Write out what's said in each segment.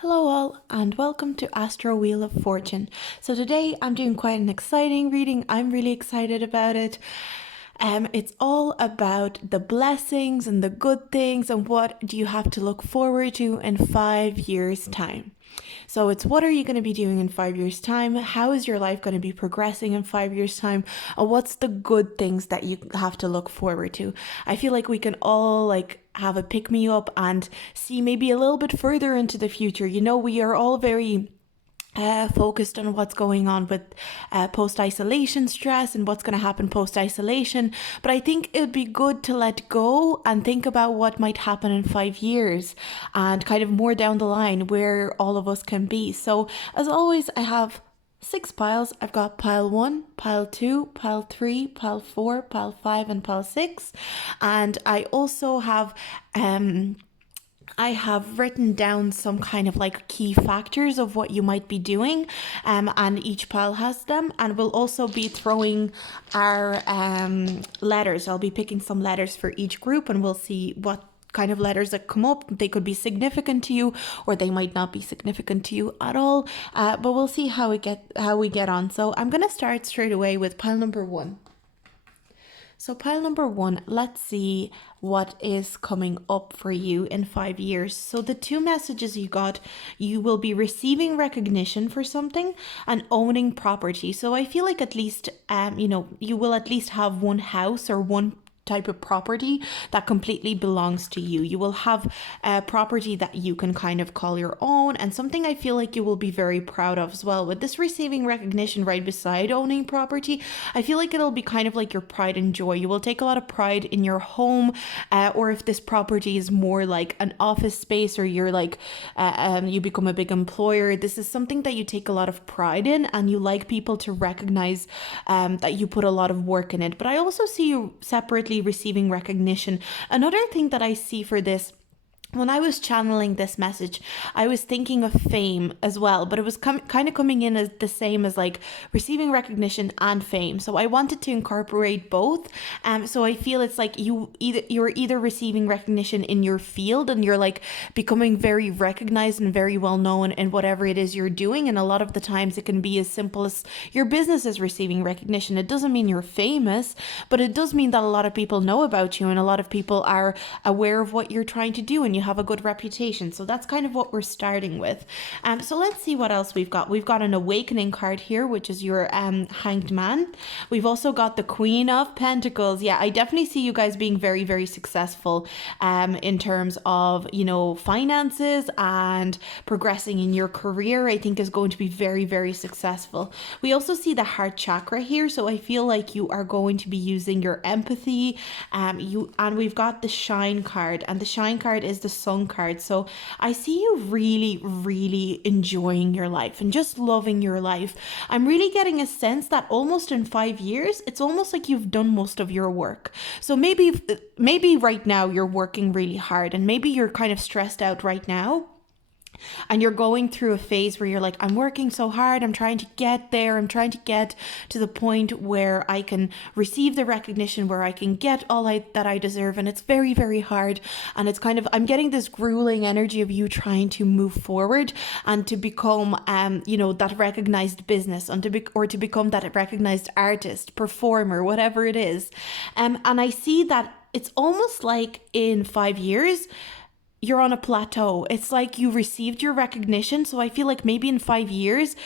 Hello all and welcome to Astro Wheel of Fortune. So today I'm doing quite an exciting reading. I'm really excited about it. It's all about the blessings and the good things and what do you have to look forward to in 5 years' time. So it's what are you going to be doing in 5 years' time? How is your life going to be progressing in 5 years' time? And what's the good things that you have to look forward to? I feel like we can all have a pick me up and see maybe a little bit further into the future. You know, we are all very focused on what's going on with post-isolation stress and what's going to happen post-isolation. But I think it would be good to let go and think about what might happen in 5 years and kind of more down the line where all of us can be. So as always, I have 6 piles. I've got pile 1, pile 2, pile 3, pile 4, pile 5, and pile 6. And I also have I have written down some kind of key factors of what you might be doing, and each pile has them. And we'll also be throwing our letters. I'll be picking some letters for each group, and we'll see what kind of letters that come up. They could be significant to you, or they might not be significant to you at all. But we'll see how we get on. So I'm gonna start straight away with pile number 1. So pile number 1, let's see what is coming up for you in 5 years. So the 2 messages you got, you will be receiving recognition for something and owning property. So I feel like at least, you will at least have one house or one type of property that completely belongs to you. You will have a property that you can kind of call your own, and something I feel like you will be very proud of as well. With this receiving recognition right beside owning property, I feel like it'll be kind of like your pride and joy. You will take a lot of pride in your home, or if this property is more like an office space, or you're you become a big employer, this is something that you take a lot of pride in, and you like people to recognize that you put a lot of work in it. But I also see you separately receiving recognition. Another thing that I see for this, when I was channeling this message, I was thinking of fame as well, but it was kind of coming in as the same as receiving recognition and fame. So I wanted to incorporate both. So I feel it's like you're either receiving recognition in your field and you're becoming very recognized and very well known in whatever it is you're doing. And a lot of the times it can be as simple as your business is receiving recognition. It doesn't mean you're famous, but it does mean that a lot of people know about you and a lot of people are aware of what you're trying to do, and you have a good reputation. So that's kind of what we're starting with. So let's see what else we've got. We've got an awakening card here, which is your hanged man. We've also got the Queen of Pentacles. Yeah, I definitely see you guys being very, very successful in terms of, finances and progressing in your career. I think is going to be very, very successful. We also see the heart chakra here. So I feel like you are going to be using your empathy. And we've got the shine card, and the shine card is the sun card. So I see you really, really enjoying your life and just loving your life. I'm really getting a sense that almost in 5 years, it's almost like you've done most of your work. So maybe right now you're working really hard, and maybe you're kind of stressed out right now. And you're going through a phase where you're like, I'm working so hard, I'm trying to get there, I'm trying to get to the point where I can receive the recognition, where I can get all that I deserve, and it's very, very hard. And it's kind of, I'm getting this grueling energy of you trying to move forward and to become that recognized business, and to become that recognized artist, performer, whatever it is. And I see that it's almost like in 5 years you're on a plateau. It's like you received your recognition. So I feel like maybe in 5 years,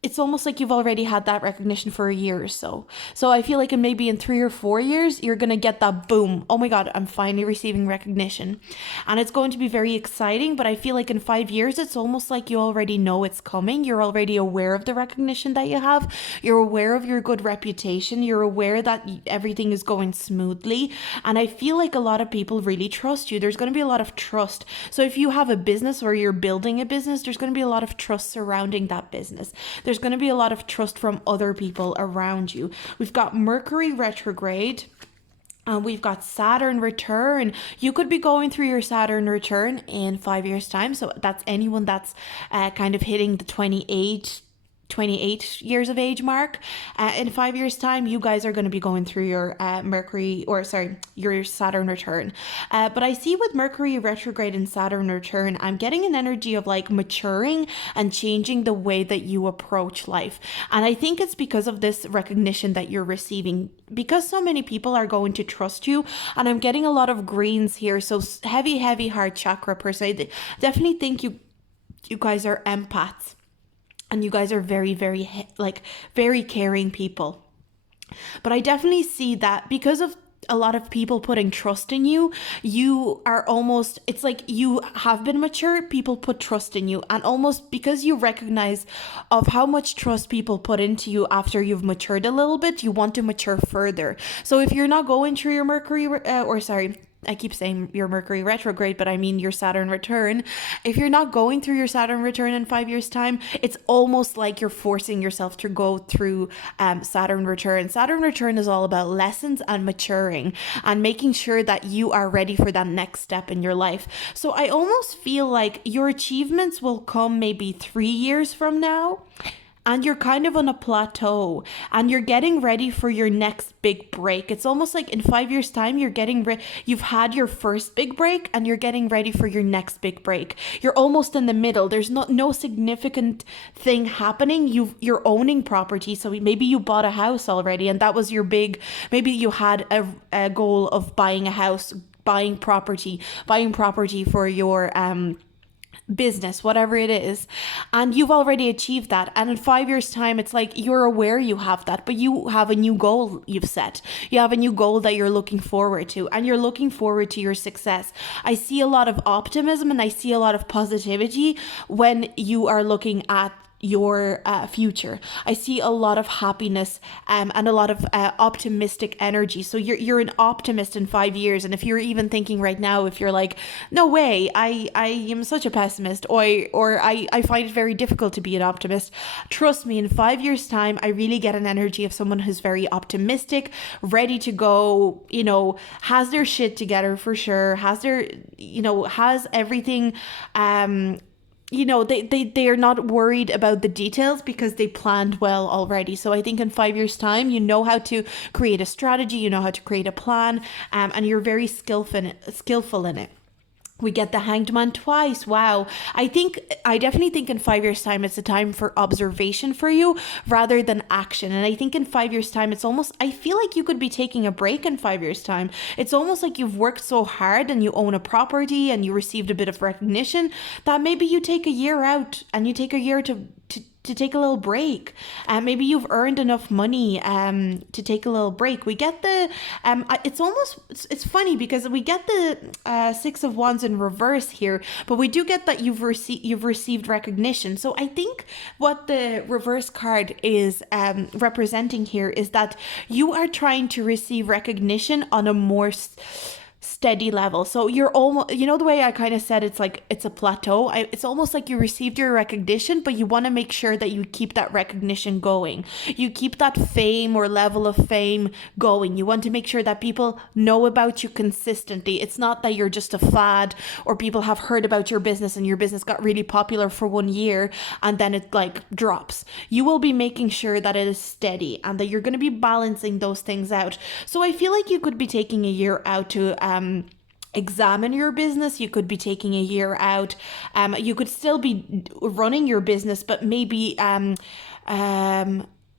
it's almost like you've already had that recognition for a year or so. So I feel like maybe in 3 or 4 years, you're going to get that boom. Oh my God, I'm finally receiving recognition. And it's going to be very exciting. But I feel like in 5 years, it's almost like you already know it's coming. You're already aware of the recognition that you have. You're aware of your good reputation. You're aware that everything is going smoothly. And I feel like a lot of people really trust you. There's going to be a lot of trust. So if you have a business or you're building a business, there's going to be a lot of trust surrounding that business. There's going to be a lot of trust from other people around you. We've got Mercury retrograde. We've got Saturn return. You could be going through your Saturn return in 5 years' time. So that's anyone that's kind of hitting the 28 28 years of age mark. In 5 years time, you guys are going to be going through your your Saturn return. But I see with Mercury retrograde and Saturn return, I'm getting an energy of like maturing and changing the way that you approach life. And I think it's because of this recognition that you're receiving, because so many people are going to trust you. And I'm getting a lot of greens here, so heavy heart chakra per se. Definitely think you guys are empaths. And you guys are very, very caring people. But I definitely see that because of a lot of people putting trust in you, you are almost, it's like you have been mature, people put trust in you. And almost because you recognize of how much trust people put into you after you've matured a little bit, you want to mature further. So if you're not going through your I keep saying your Mercury retrograde, but I mean your Saturn return. If you're not going through your Saturn return in 5 years' time, it's almost like you're forcing yourself to go through Saturn return. Saturn return is all about lessons and maturing and making sure that you are ready for that next step in your life. So I almost feel like your achievements will come maybe 3 years from now. And you're kind of on a plateau and you're getting ready for your next big break. It's almost like in 5 years' time, you've had your first big break and you're getting ready for your next big break. You're almost in the middle. There's no significant thing happening. You're owning property. So maybe you bought a house already and that was your maybe you had a goal of buying a house, buying property for your, business, whatever it is, and you've already achieved that. And in 5 years' time, it's like you're aware you have that, but you have a new goal you've set. You have a new goal that you're looking forward to, and you're looking forward to your success. I see a lot of optimism and I see a lot of positivity when you are looking at your future. I see a lot of happiness and a lot of optimistic energy. So you're an optimist in 5 years. And if you're even thinking right now, if you're like, no way, I am such a pessimist, or I find it very difficult to be an optimist, trust me, in 5 years' time, I really get an energy of someone who's very optimistic, ready to go, has their shit together for sure, has everything, they are not worried about the details because they planned well already. So I think in 5 years' time, you know how to create a strategy, you know how to create a plan, and you're very skillful in it. We get the Hanged Man twice. Wow. I definitely think in 5 years' time, it's a time for observation for you rather than action. And I think in 5 years' time, I feel like you could be taking a break in 5 years' time. It's almost like you've worked so hard and you own a property and you received a bit of recognition that maybe you take a year out and you take a year to take a little break. Maybe you've earned enough money to take a little break. We get the it's funny because we get the Six of Wands in reverse here, but we do get that you've received recognition. So I think what the reverse card is representing here is that you are trying to receive recognition on a more steady level. So you're almost, the way I kind of said it's like it's a plateau. It's almost like you received your recognition, but you want to make sure that you keep that recognition going. You keep that fame or level of fame going. You want to make sure that people know about you consistently. It's not that you're just a fad or people have heard about your business and your business got really popular for 1 year and then it like drops. You will be making sure that it is steady and that you're going to be balancing those things out. So I feel like you could be taking a year out to examine your business. You could be taking a year out. You could still be running your business, but maybe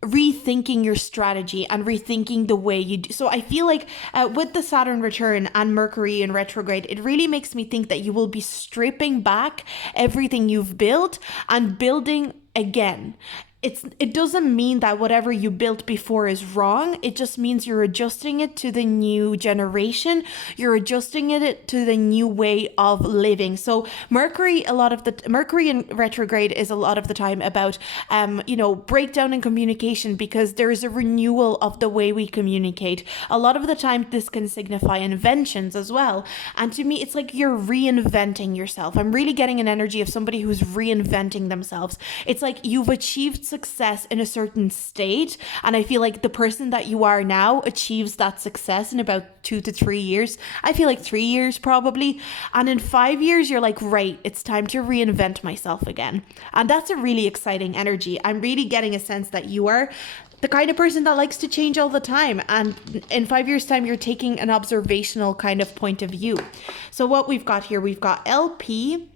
rethinking your strategy and rethinking the way you do. So I feel like with the Saturn return and Mercury in retrograde, it really makes me think that you will be stripping back everything you've built and building again. It doesn't mean that whatever you built before is wrong. It just means you're adjusting it to the new generation. You're adjusting it to the new way of living. So Mercury in retrograde is a lot of the time about, breakdown in communication because there is a renewal of the way we communicate. A lot of the time this can signify inventions as well. And to me, it's like you're reinventing yourself. I'm really getting an energy of somebody who's reinventing themselves. It's like you've achieved success in a certain state. And I feel like the person that you are now achieves that success in about 2 to 3 years. I feel like 3 years probably. And in 5 years, you're like, right, it's time to reinvent myself again. And that's a really exciting energy. I'm really getting a sense that you are the kind of person that likes to change all the time. And in 5 years' time, you're taking an observational kind of point of view. So what we've got here, we've got LP,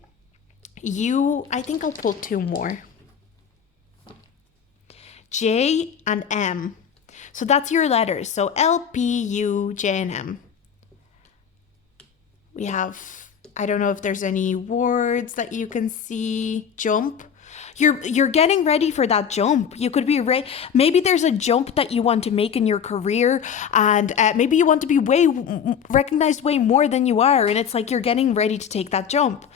U, I think I'll pull two more. J and M. So that's your letters. So L, P, U, J, and M. We have, I don't know if there's any words that you can see. Jump. You're getting ready for that jump. You could be ready. Maybe there's a jump that you want to make in your career, and maybe you want to be recognized way more than you are, and it's like you're getting ready to take that jump.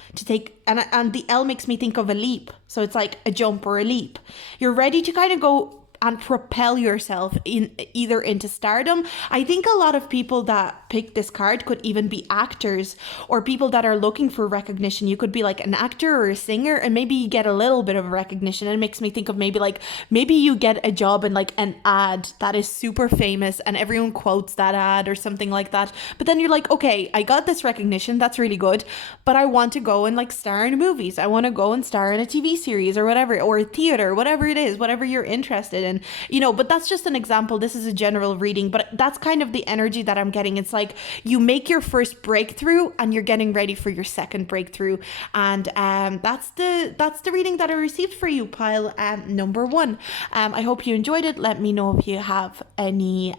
And the L makes me think of a leap. So it's like a jump or a leap. You're ready to kind of go and propel yourself either into stardom. I think a lot of people that pick this card could even be actors or people that are looking for recognition. You could be like an actor or a singer, and maybe you get a little bit of recognition. And it makes me think of maybe you get a job in like an ad that is super famous and everyone quotes that ad or something like that. But then you're like, okay, I got this recognition, that's really good, but I want to go and like star in movies. I want to go and star in a TV series or whatever, or theater, whatever it is, whatever you're interested in. But that's just an example. This is a general reading, but that's kind of the energy that I'm getting. It's like you make your first breakthrough and you're getting ready for your second breakthrough. And that's the reading that I received for you, pile number 1. I hope you enjoyed it. Let me know if you have any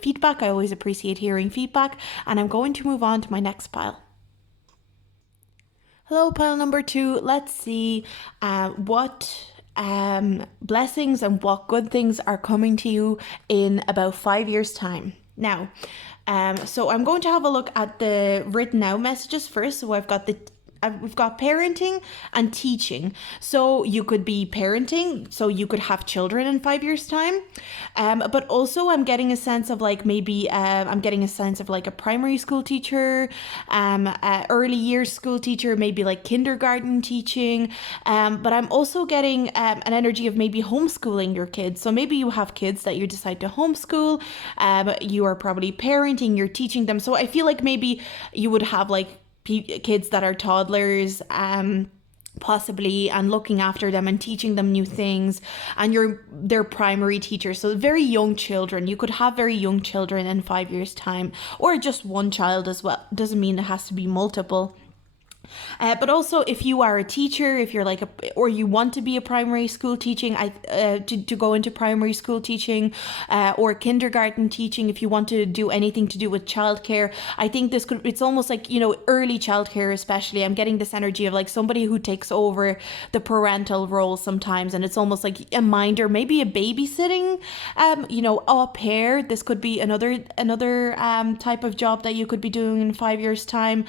feedback. I always appreciate hearing feedback. And I'm going to move on to my next pile. Hello, pile number 2. Let's see what blessings and what good things are coming to you in about 5 years' time. Now, so I'm going to have a look at the written out messages first. So we've got parenting and teaching. So you could be parenting, so you could have children in 5 years' time. But also I'm getting a sense of like maybe I'm getting a sense of like a primary school teacher, early years school teacher, maybe like kindergarten teaching. But I'm also getting an energy of maybe homeschooling your kids. So maybe you have kids that you decide to homeschool. You are probably parenting, you're teaching them. So I feel like maybe you would have like kids that are toddlers, possibly, and looking after them and teaching them new things, and you're their primary teacher. So very young children. You could have very young children in 5 years' time, or just one child as well. Doesn't mean it has to be multiple. But also, if you are a teacher, if you're like or you want to be a primary school teaching, to go into primary school teaching, or kindergarten teaching, if you want to do anything to do with childcare, I think it's almost like, early childcare especially. I'm getting this energy of like somebody who takes over the parental role sometimes, and it's almost like a minder, maybe a babysitting, au pair. This could be another type of job that you could be doing in 5 years' time.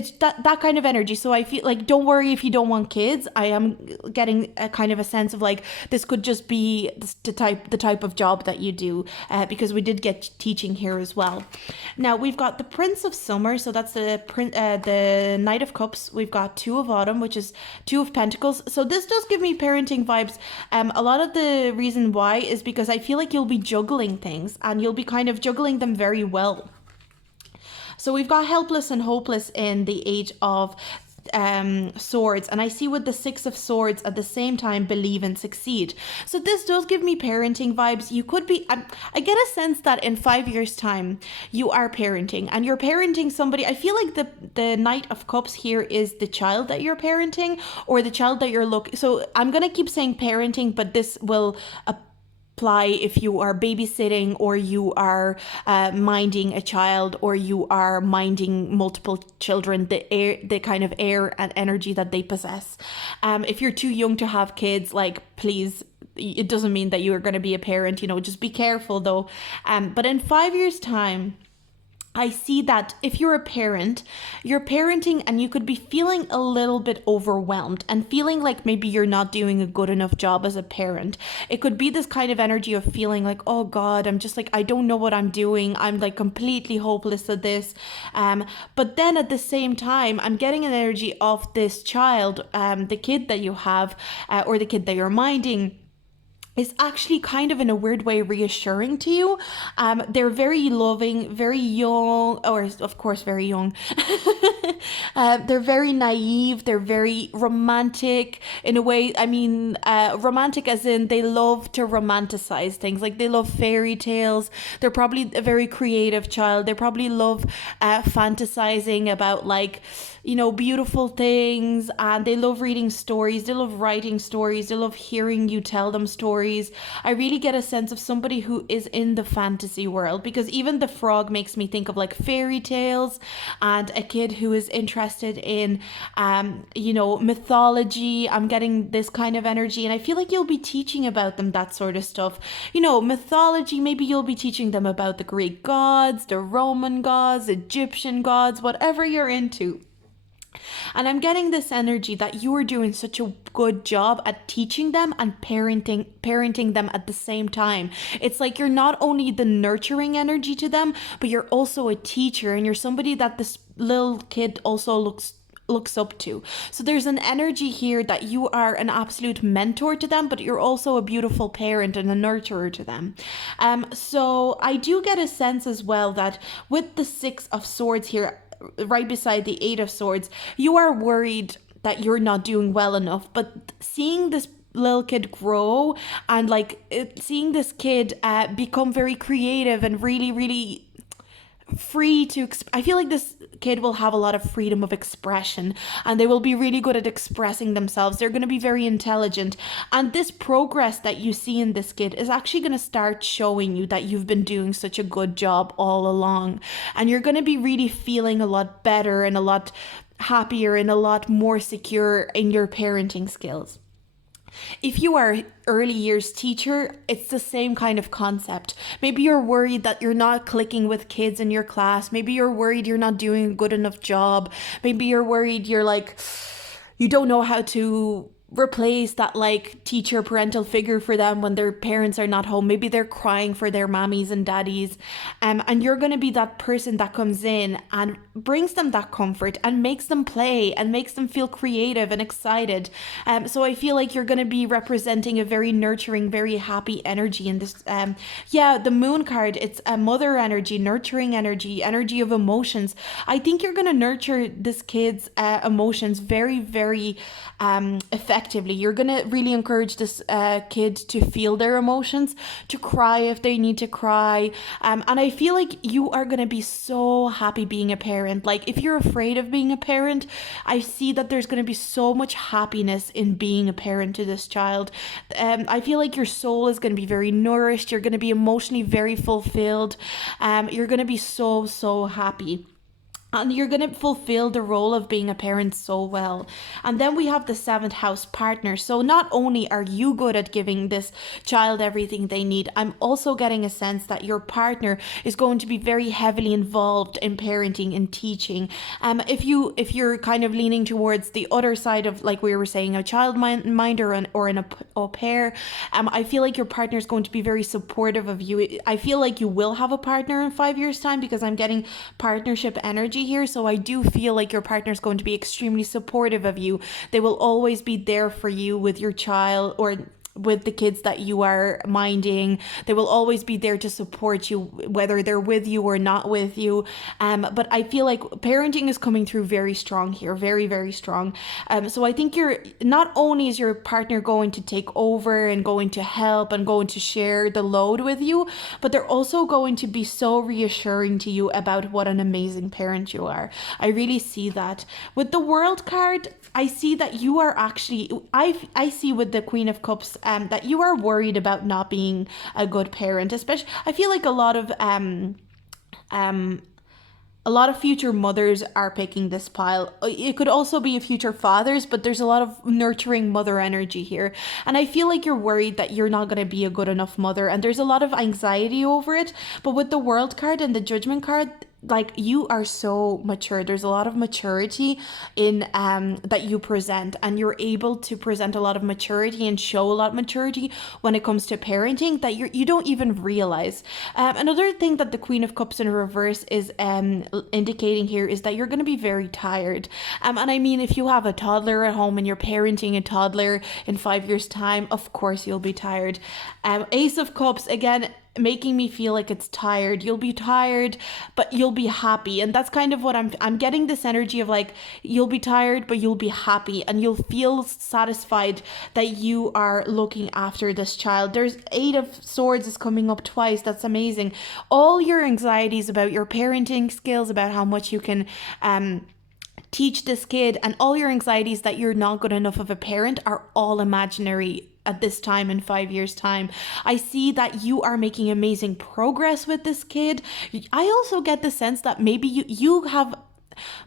It's that kind of energy. So I feel like, don't worry if you don't want kids. I am getting a kind of a sense of like this could just be the type of job that you do, because we did get teaching here as well. Now we've got the Prince of Summer, so that's the Knight of Cups. We've got Two of Autumn, which is Two of Pentacles. So this does give me parenting vibes. A lot of the reason why is because I feel like you'll be juggling things, and you'll be kind of juggling them very well. So we've got helpless and hopeless in the Age of Swords, and I see with the Six of Swords at the same time believe and succeed. So this does give me parenting vibes. You could be, I get a sense that in 5 years' time you are parenting, and you're parenting somebody. I feel like the Knight of Cups here is the child that you're parenting, or the child that you're so I'm gonna keep saying parenting, but this will apply if you are babysitting, or you are minding a child, or you are minding multiple children, the kind of air and energy that they possess. If you're too young to have kids, like, please, it doesn't mean that you are going to be a parent, just be careful though. But in 5 years' time, I see that if you're a parent, you're parenting and you could be feeling a little bit overwhelmed and feeling like maybe you're not doing a good enough job as a parent. It could be this kind of energy of feeling like, oh God, I'm just like, I don't know what I'm doing. I'm like completely hopeless at this. But then at the same time, I'm getting an energy of this child, the kid that you have, or the kid that you're minding is actually kind of in a weird way reassuring to you. They're very loving, very young, or of course very young. They're very naive. They're very romantic in a way. I mean, romantic as in they love to romanticize things. Like they love fairy tales. They're probably a very creative child. They probably love fantasizing about like, you know, beautiful things, and they love reading stories, they love writing stories, they love hearing you tell them stories. I really get a sense of somebody who is in the fantasy world, because even the frog makes me think of like fairy tales, and a kid who is interested in you know, mythology. I'm getting this kind of energy, and I feel like you'll be teaching about them, that sort of stuff. You know, mythology, maybe you'll be teaching them about the Greek gods, the Roman gods, Egyptian gods, whatever you're into. And I'm getting this energy that you are doing such a good job at teaching them and parenting them at the same time. It's like you're not only the nurturing energy to them, but you're also a teacher, and you're somebody that this little kid also looks up to. So there's an energy here that you are an absolute mentor to them, but you're also a beautiful parent and a nurturer to them. So I do get a sense as well that with the Six of Swords here, right beside the Eight of Swords, you are worried that you're not doing well enough. But seeing this little kid grow and like seeing this kid become very creative and really, really free to I feel like this kid will have a lot of freedom of expression, and they will be really good at expressing themselves. They're going to be very intelligent, and this progress that you see in this kid is actually going to start showing you that you've been doing such a good job all along, and you're going to be really feeling a lot better and a lot happier and a lot more secure in your parenting skills. If you are early years teacher, it's the same kind of concept. Maybe you're worried that you're not clicking with kids in your class. Maybe you're worried you're not doing a good enough job. Maybe you're worried you're like, you don't know how to replace that like teacher parental figure for them when their parents are not home. Maybe they're crying for their mommies and daddies, and you're going to be that person that comes in and brings them that comfort and makes them play and makes them feel creative and excited. So I feel like you're going to be representing a very nurturing, very happy energy in this. The moon card, it's a mother energy, nurturing energy, energy of emotions. I think you're going to nurture this kid's emotions very, very effectively. You're going to really encourage this kid to feel their emotions, to cry if they need to cry. And I feel like you are going to be so happy being a parent. Like if you're afraid of being a parent, I see that there's going to be so much happiness in being a parent to this child. I feel like your soul is going to be very nourished. You're going to be emotionally very fulfilled. You're going to be so, so happy. And you're going to fulfill the role of being a parent so well. And then we have the seventh house partner. So not only are you good at giving this child everything they need, I'm also getting a sense that your partner is going to be very heavily involved in parenting and teaching. If you're kind of leaning towards the other side of, like we were saying, a child minder or an au pair, I feel like your partner is going to be very supportive of you. I feel like you will have a partner in 5 years' time, because I'm getting partnership energy here. So I do feel like your partner is going to be extremely supportive of you. They will always be there for you with your child or with the kids that you are minding. They will always be there to support you, whether they're with you or not with you. But I feel like parenting is coming through very strong here, very, very strong. So I think you're not only is your partner going to take over and going to help and going to share the load with you, but they're also going to be so reassuring to you about what an amazing parent you are. I really see that. With the World card, I see that you are actually, I see with the Queen of Cups, that you are worried about not being a good parent. Especially, I feel like a lot of future mothers are picking this pile. It could also be a future fathers, but there's a lot of nurturing mother energy here. And I feel like you're worried that you're not going to be a good enough mother, and there's a lot of anxiety over it. But with the World card and the Judgment card, like you are so mature. There's a lot of maturity in that you present, and you're able to present a lot of maturity and show a lot of maturity when it comes to parenting that you don't even realize. Another thing that the Queen of Cups in reverse is indicating here is that you're going to be very tired. And I mean, if you have a toddler at home and you're parenting a toddler in 5 years time, of course you'll be tired. Ace of Cups, again, making me feel like it's tired. You'll be tired, but you'll be happy. And that's kind of what I'm getting, this energy of like, you'll be tired, but you'll be happy and you'll feel satisfied that you are looking after this child. There's 8 of Swords is coming up twice. That's amazing. All your anxieties about your parenting skills, about how much you can teach this kid, and all your anxieties that you're not good enough of a parent are all imaginary at this time in 5 years time. I see that you are making amazing progress with this kid. I also get the sense that maybe you have,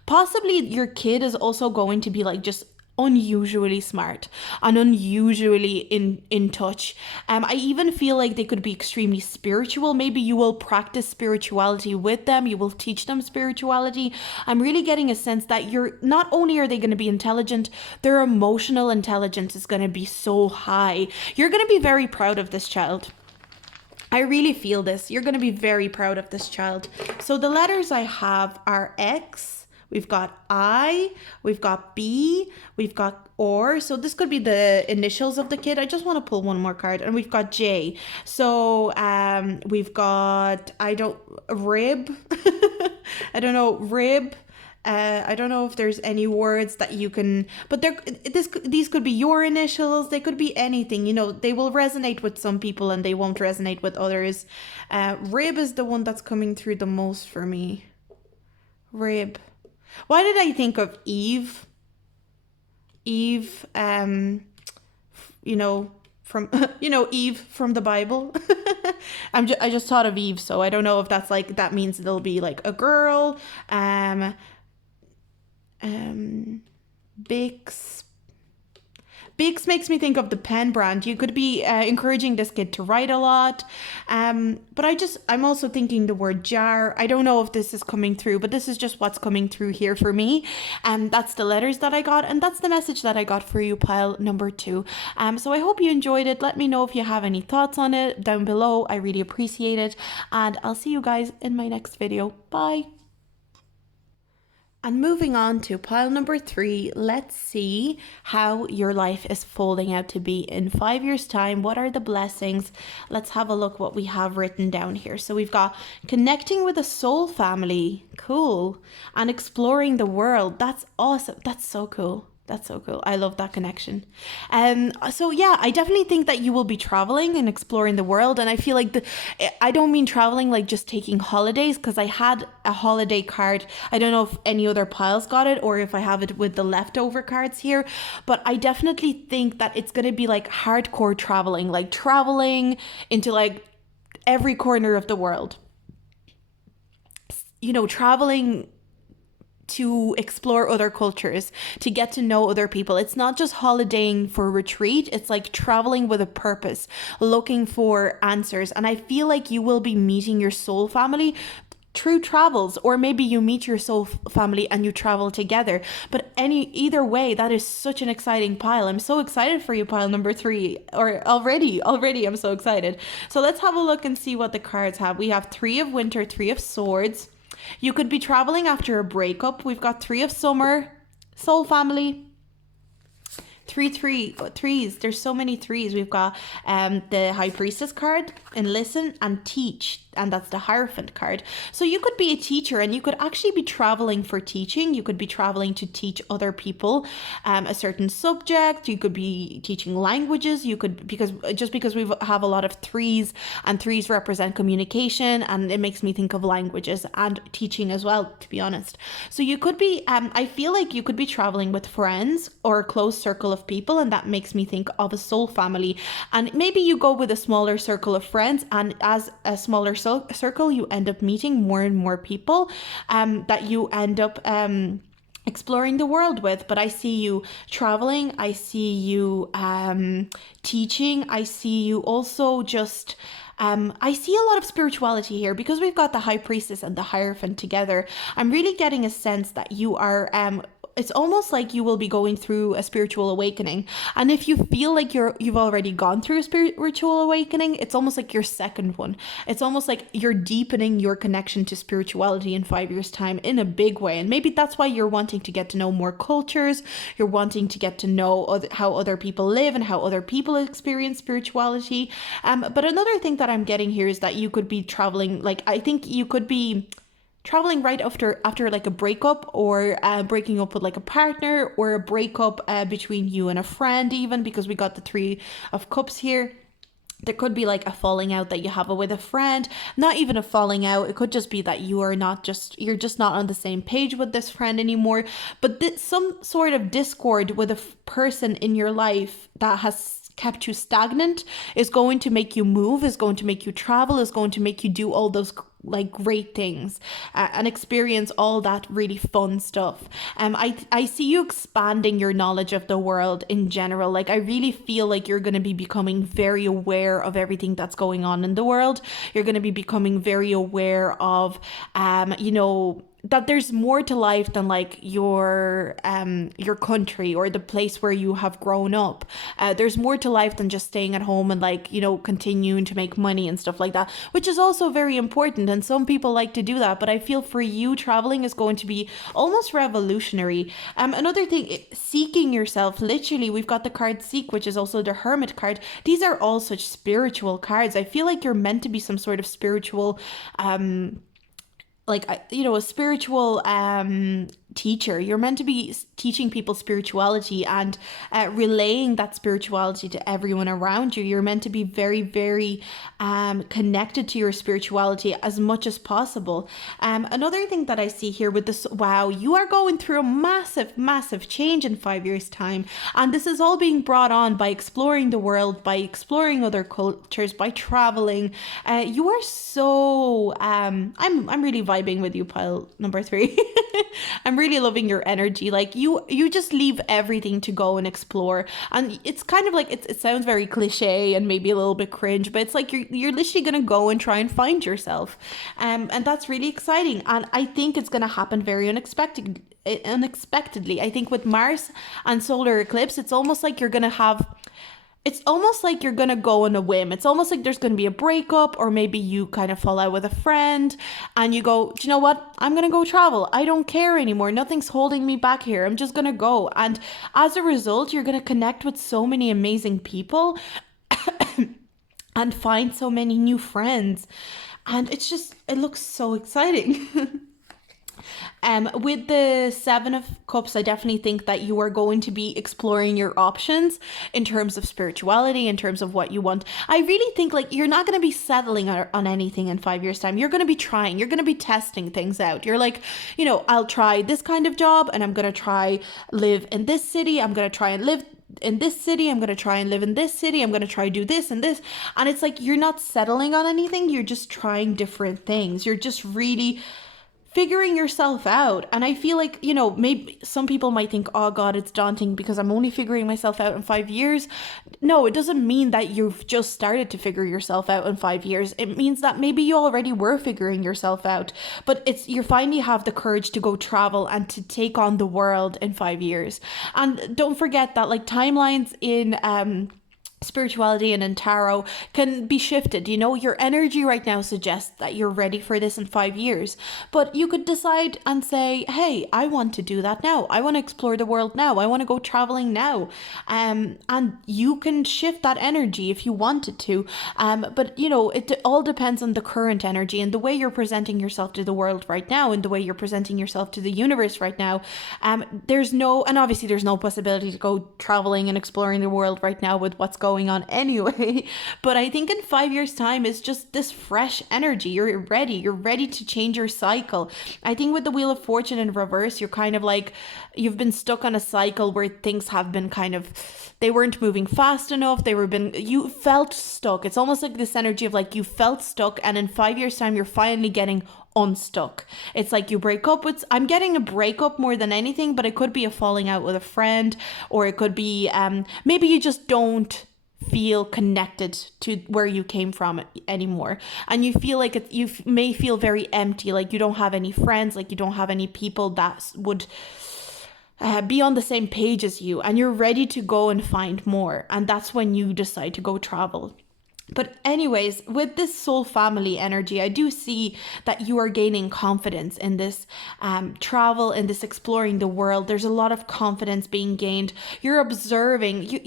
possibly your kid is also going to be like just unusually smart and unusually in touch. I even feel like they could be extremely spiritual. Maybe you will practice spirituality with them. You will teach them spirituality. I'm really getting a sense that you're not only are they going to be intelligent, their emotional intelligence is going to be so high. You're going to be very proud of this child. I really feel this. You're going to be very proud of this child. So the letters I have are X, we've got I, we've got B, we've got or. So this could be the initials of the kid. I just want to pull one more card. And we've got J. So we've got, rib. I don't know, rib. I don't know if there's any words that you can, but these could be your initials. They could be anything, you know, they will resonate with some people and they won't resonate with others. Rib is the one that's coming through the most for me. Rib. Why did I think of Eve? Eve, you know, from, Eve from the Bible. I just thought of Eve, so I don't know if that's like, that means there'll be like a girl. Bix makes me think of the pen brand. You could be encouraging this kid to write a lot. But I'm also thinking the word jar. I don't know if this is coming through, but this is just what's coming through here for me. That's the letters that I got, and that's the message that I got for you, pile number 2. So I hope you enjoyed it. Let me know if you have any thoughts on it down below. I really appreciate it. And I'll see you guys in my next video. Bye. And moving on to pile number 3, let's see how your life is folding out to be in 5 years' time. What are the blessings? Let's have a look what we have written down here. So we've got connecting with a soul family. Cool. And exploring the world. That's awesome. That's so cool. That's so cool. I love that connection. So yeah, I definitely think that you will be traveling and exploring the world. And I feel like I don't mean traveling like just taking holidays, because I had a holiday card. I don't know if any other piles got it or if I have it with the leftover cards here, but I definitely think that it's going to be like hardcore traveling, like traveling into like every corner of the world. You know, traveling to explore other cultures, to get to know other people. It's not just holidaying for a retreat. It's like traveling with a purpose, looking for answers. And I feel like you will be meeting your soul family through travels, or maybe you meet your soul family and you travel together. But either way, that is such an exciting pile. I'm so excited for you, pile number 3, or already I'm so excited. So let's have a look and see what the cards have. We have 3 of Winter, 3 of Swords. You could be traveling after a breakup. We've got 3 of Summer, soul family. 3s. There's so many 3s. We've got the High Priestess card, and listen and teach, and that's the Hierophant card. So you could be a teacher, and you could actually be traveling for teaching. You could be traveling to teach other people a certain subject. You could be teaching languages. You could, because we have a lot of 3s, and 3s represent communication, and it makes me think of languages and teaching as well, to be honest. So you could be, I feel like you could be traveling with friends or a close circle of people, and that makes me think of a soul family. And maybe you go with a smaller circle of friends, and as a smaller circle you end up meeting more and more people that you end up exploring the world with, but I see you traveling, I see you teaching, I see you also just I see a lot of spirituality here because we've got the High Priestess and the Hierophant together. I'm really getting a sense that you are it's almost like you will be going through a spiritual awakening. And if you feel like you've already gone through a spiritual awakening, it's almost like your second one. It's almost like you're deepening your connection to spirituality in 5 years' time in a big way. And maybe that's why you're wanting to get to know more cultures. You're wanting to get to know how other people live and how other people experience spirituality. But another thing that I'm getting here is that you could be traveling, like I think you could be traveling right after like a breakup, or breaking up with like a partner, or a breakup between you and a friend, even because we got the Three of Cups here. There could be like a falling out that you have with a friend, not even a falling out. It could just be that you're just not on the same page with this friend anymore. But some sort of discord with a person in your life that has kept you stagnant is going to make you move, is going to make you travel, is going to make you do all those like great things and experience all that really fun stuff. I see you expanding your knowledge of the world in general. Like I really feel like you're going to be becoming very aware of everything that's going on in the world. You're going to be becoming very aware of that there's more to life than like your country or the place where you have grown up. There's more to life than just staying at home and like, continuing to make money and stuff like that, which is also very important. And some people like to do that. But I feel for you, traveling is going to be almost revolutionary. Another thing, seeking yourself, literally, we've got the card Seek, which is also the Hermit card. These are all such spiritual cards. I feel like you're meant to be some sort of spiritual a spiritual teacher. You're meant to be teaching people spirituality and relaying that spirituality to everyone around you. You're meant to be very, very connected to your spirituality as much as possible. Another thing that I see here with this, wow, you are going through a massive, massive change in 5 years' time. And this is all being brought on by exploring the world, by exploring other cultures, by traveling. You are so, I'm really vibing with you, pile number 3. I'm really loving your energy. Like you just leave everything to go and explore. And it's kind of like, it sounds very cliche and maybe a little bit cringe, but it's like you're literally going to go and try and find yourself. And that's really exciting. And I think it's going to happen very unexpectedly. I think with Mars and solar eclipse, it's almost like you're going to go on a whim. It's almost like there's going to be a breakup, or maybe you kind of fall out with a friend and you go, do you know what? I'm going to go travel. I don't care anymore. Nothing's holding me back here. I'm just going to go. And as a result, you're going to connect with so many amazing people and find so many new friends. And it looks so exciting. With the Seven of Cups, I definitely think that you are going to be exploring your options in terms of spirituality, in terms of what you want. I really think like you're not going to be settling on anything in 5 years' time. You're going to be trying, you're going to be testing things out. You're like, I'll try this kind of job, and I'm going to try live in this city. I'm going to try and live in this city. I'm going to try and live in this city. I'm going to try do this and this. And it's like, you're not settling on anything. You're just trying different things. You're just really figuring yourself out. And I feel like, maybe some people might think, oh God, it's daunting because I'm only figuring myself out in 5 years. No, it doesn't mean that you've just started to figure yourself out in 5 years. It means that maybe you already were figuring yourself out, but you finally have the courage to go travel and to take on the world in 5 years. And don't forget that like timelines in spirituality and in tarot can be shifted. Your energy right now suggests that you're ready for this in 5 years, but you could decide and say, hey, I want to do that now. I want to explore the world now. I want to go traveling now. And you can shift that energy if you wanted to. But it all depends on the current energy and the way you're presenting yourself to the world right now, and the way you're presenting yourself to the universe right now. There's no possibility to go traveling and exploring the world right now with what's going on anyway. But I think in 5 years' time is just this fresh energy. You're ready to change your cycle. I think with the Wheel of Fortune in reverse, you're kind of like you've been stuck on a cycle where things have been they weren't moving fast enough. You felt stuck. It's almost like this energy of like you felt stuck, and in 5 years' time you're finally getting unstuck. It's like you break up with, I'm getting a breakup more than anything, but it could be a falling out with a friend, or it could be maybe you just don't feel connected to where you came from anymore, and you feel like you may feel very empty, like you don't have any friends, like you don't have any people that would be on the same page as you, and you're ready to go and find more, and that's when you decide to go travel. But anyways, with this soul family energy, I do see that you are gaining confidence in this travel, in this exploring the world. There's a lot of confidence being gained. You're observing.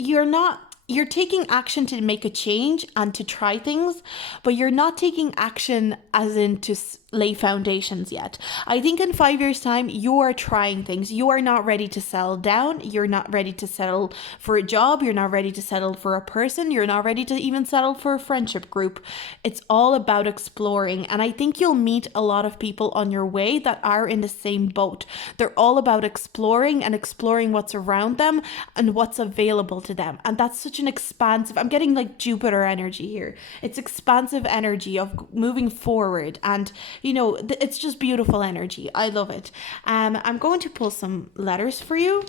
You're taking action to make a change and to try things, but you're not taking action as in to lay foundations yet. I think in 5 years' time, you are trying things. You are not ready to settle down. You're not ready to settle for a job. You're not ready to settle for a person. You're not ready to even settle for a friendship group. It's all about exploring. And I think you'll meet a lot of people on your way that are in the same boat. They're all about exploring and exploring what's around them and what's available to them. And that's such an expansive, I'm getting like Jupiter energy here. It's expansive energy of moving forward, and it's just beautiful energy. I love it. I'm going to pull some letters for you,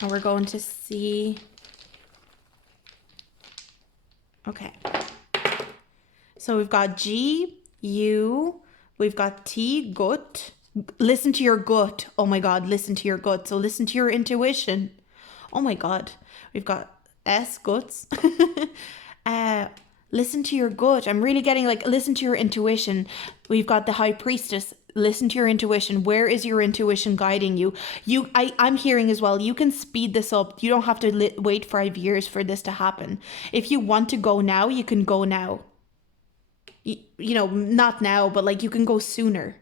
and we're going to see. Okay. So we've got G, U, we've got T, gut. Listen to your gut. Oh my God, listen to your gut. So listen to your intuition. Oh my God. We've got S, guts. Listen to your gut. I'm really getting like, listen to your intuition. We've got the High Priestess. Listen to your intuition. Where is your intuition guiding you? I'm hearing as well, you can speed this up. You don't have to wait 5 years for this to happen. If you want to go now, you can go now. Not now, but like you can go sooner.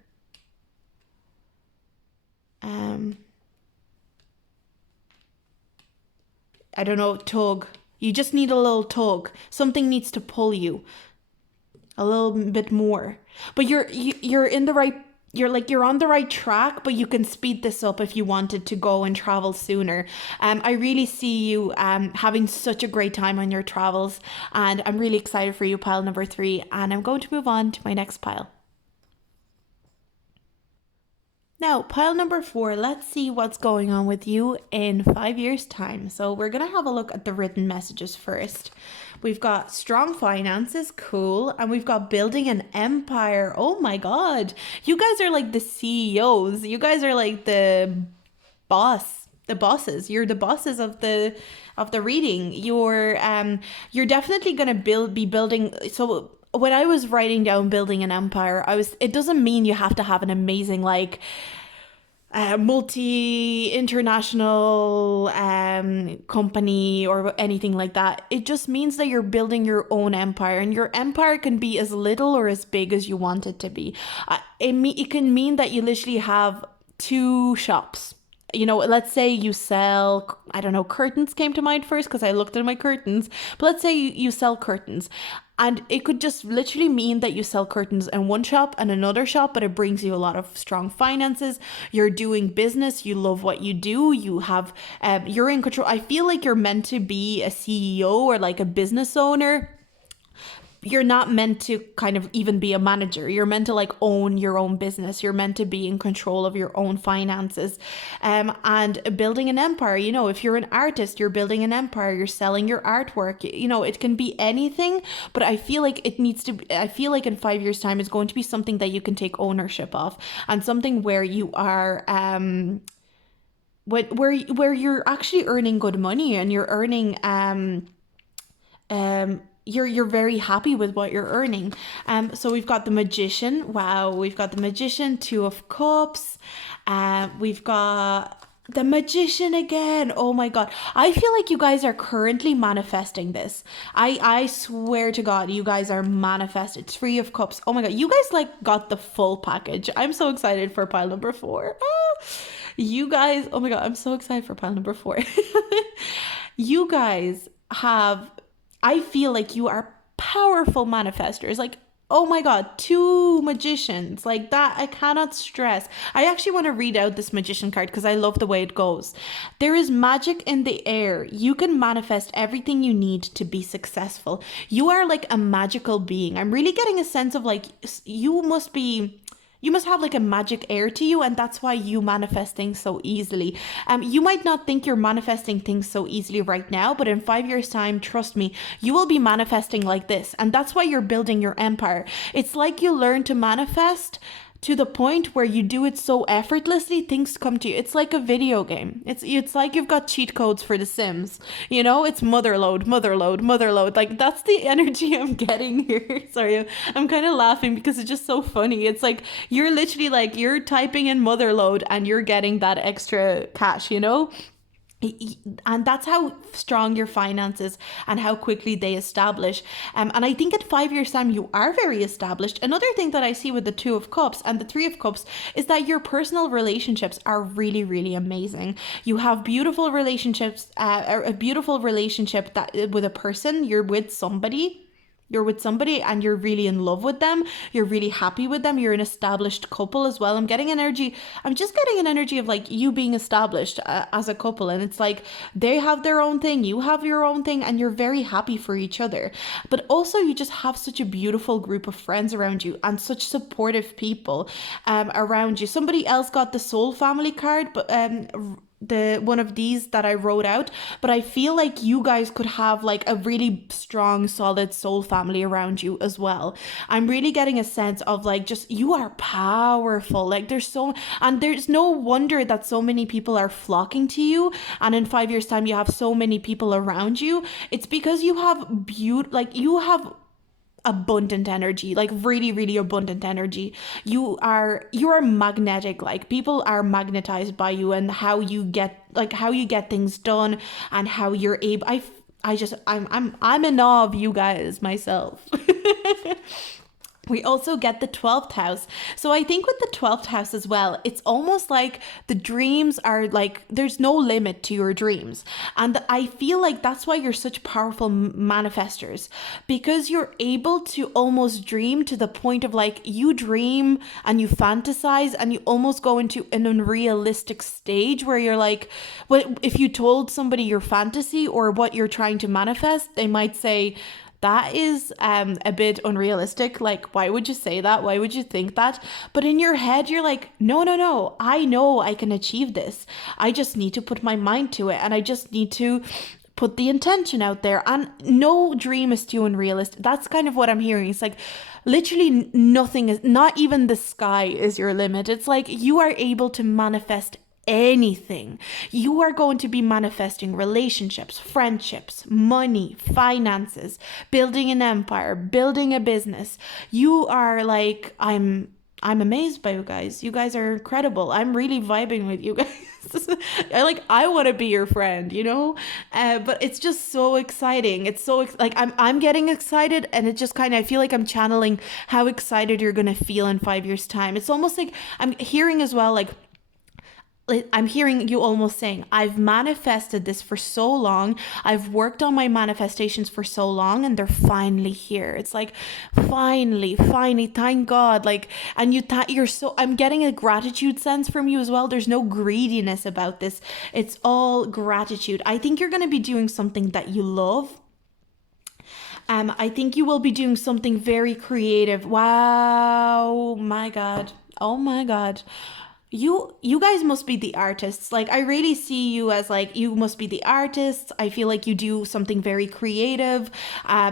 I don't know, tug. You just need a little tug. Something needs to pull you a little bit more. But you're in the right, you're on the right track, but you can speed this up if you wanted to go and travel sooner. I really see you having such a great time on your travels, and I'm really excited for you, pile number 3, and I'm going to move on to my next pile. Now, pile number 4, let's see what's going on with you in 5 years' time. So we're going to have a look at the written messages first. We've got strong finances, cool. And we've got building an empire. Oh my God. You guys are like the CEOs. You guys are like the bosses. You're the bosses of the reading. You're definitely going to be building. So when I was writing down building an empire, it doesn't mean you have to have an amazing multi-international company or anything like that. It just means that you're building your own empire, and your empire can be as little or as big as you want it to be. It can mean that you literally have 2 shops. Let's say you sell, I don't know, curtains came to mind first because I looked at my curtains, but let's say you sell curtains, and it could just literally mean that you sell curtains in one shop and another shop, but it brings you a lot of strong finances. You're doing business. You love what you do. You have, you're in control. I feel like you're meant to be a CEO or like a business owner. You're not meant to kind of even be a manager. You're meant to like own your own business. You're meant to be in control of your own finances. And building an empire, if you're an artist, you're building an empire, you're selling your artwork, it can be anything, but I feel like I feel like in 5 years' time, it's going to be something that you can take ownership of, and something where you are, where you're actually earning good money, and you're earning, you're very happy with what you're earning. So we've got the Magician. Wow, we've got the Magician, 2 of Cups. We've got the Magician again. Oh my God. I feel like you guys are currently manifesting this. I swear to God, you guys are manifested. 3 of Cups. Oh my God. You guys got the full package. I'm so excited for pile number 4. You guys, oh my God, I'm so excited for pile number 4. You guys have, I feel like you are powerful manifestors. Like, Oh my God, two magicians. Like that, I cannot stress. I actually want to read out this magician card because I love the way it goes. There is magic in the air. You can manifest everything you need to be successful. You are like a magical being. I'm really getting a sense of like, you must have like a magic air to you, and that's why you manifest things so easily. You might not think you're manifesting things so easily right now, but in 5 years' time, trust me, you will be manifesting like this, and that's why you're building your empire. It's like you learn to manifest to the point where you do it so effortlessly, things come to you. It's like a video game. It's like you've got cheat codes for The Sims. You know, it's motherload, motherload, motherload. Like that's the energy I'm getting here. Sorry, I'm kind of laughing because it's just so funny. It's like you're literally like you're typing in motherload and you're getting that extra cash, you know? And that's how strong your finances and how quickly they establish. And I think at 5 years time you are very established. Another thing that I see with the Two of Cups and the Three of Cups is that your personal relationships are really, really amazing. You have beautiful relationships, a beautiful relationship that with a person. You're with somebody and you're really in love with them. You're really happy with them. You're an established couple as well. I'm just getting an energy of like you being established as a couple. And it's like they have their own thing, you have your own thing, and you're very happy for each other. But also you just have such a beautiful group of friends around you and such supportive people around you. Somebody else got the soul family card, but the one of these that I wrote out, but I feel like you guys could have like a really strong, solid soul family around you as well. I'm really getting a sense of like just you are powerful. Like there's no wonder that so many people are flocking to you, and in 5 years time you have so many people around you. It's because you have you have abundant energy, like really, really abundant energy. You are magnetic. Like people are magnetized by you and how you get things done and how you're able. I'm in awe of you guys myself. We also get the 12th house. So I think with the 12th house as well, it's almost like the dreams are like, there's no limit to your dreams. And I feel like that's why you're such powerful manifestors, because you're able to almost dream to the point of like, you dream and you fantasize and you almost go into an unrealistic stage where you're like, well, if you told somebody your fantasy or what you're trying to manifest, they might say, that is a bit unrealistic. Like, why would you say that? Why would you think that? But in your head, you're like, no, no, no. I know I can achieve this. I just need to put my mind to it. And I just need to put the intention out there. And no dream is too unrealistic. That's kind of what I'm hearing. It's like, literally nothing is, not even the sky is your limit. It's like you are able to manifest anything. You are going to be manifesting relationships, friendships, money, finances, building an empire, building a business. You are like, I'm amazed by you guys. You guys are incredible. I'm really vibing with you guys. I want to be your friend, you know? But it's just so exciting. It's so like I'm getting excited, and it just kind of, I feel like I'm channeling how excited you're going to feel in 5 years time. It's almost like I'm hearing as well, like I'm hearing you almost saying, I've manifested this for so long. I've worked on my manifestations for so long, and they're finally here. It's like, finally, thank God. Like, and I'm getting a gratitude sense from you as well. There's no greediness about this. It's all gratitude. I think you're going to be doing something that you love. I think you will be doing something very creative. Wow. My God. Oh my God. You guys must be the artists. Like, I really see you as like, you must be the artists. I feel like you do something very creative.